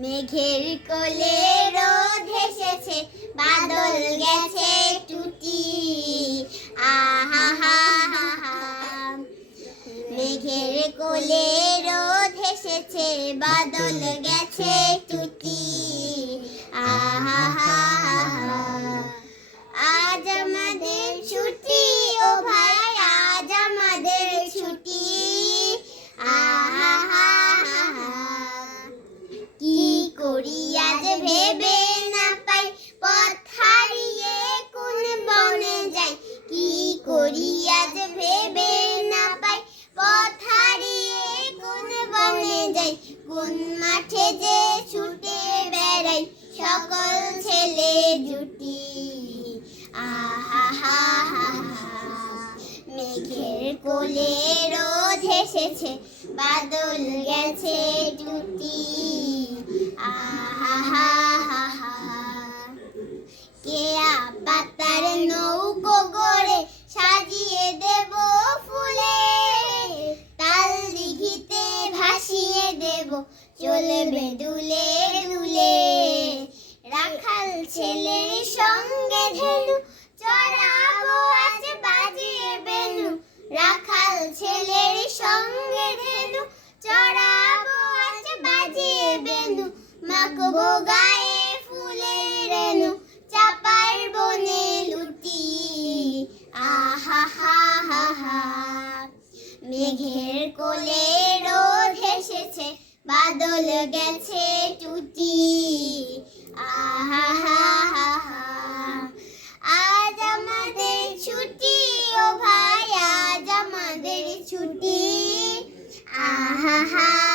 মেঘের কোলে রোদ হেসেছে, বাদল গেছে টুটি। আহা হা হা হা। মেঘের কোলে রোদ হেসেছে, বাদল গেছে টুটি। আহা হা হা। আজ আমাদের ছুটি ও ভাই, আজ আমাদের ছুটি। আহা হা হা। কি করি আজ ভেবে না পাই, পথ হারিয়ে কোন বনে যাই। কি করি আজ ভেবে না পাই, পথ হারিয়ে কোন বনে যাই। কোন মাঠে যে ছুটে বেড়াই, সকল ছেলে জুটি। আহা হা হা হা। মেঘের কোলে রোদ হেসেছে, বাদল গেছে টুটি। আহা হা হা হা। কেয়া পাতার নৌকো গড়ে সাজিয়ে দেব ফুলে, তাল দিঘিতে ভাসিয়ে দেব, চলবে দুলে দুলে। রাখাল ছেলের সঙ্গে ধেনু, চড়াবো আজ বাজিয়ে বেনু। রাখাল ছেলের সঙ্গে ধেনু, চড়াবো আজ বাজিয়ে বেনু। মাখবো গায়ে ফুলের রেণু, চাপার বনে লুটি। আহা হা হা হা। মেঘের কোলে রোদ হেসেছে, বাদল গেছে টুটি। আহা হা হা হা। আজ আমাদের ছুটি ও ভাই, আজ আমাদের ছুটি। আহা হা।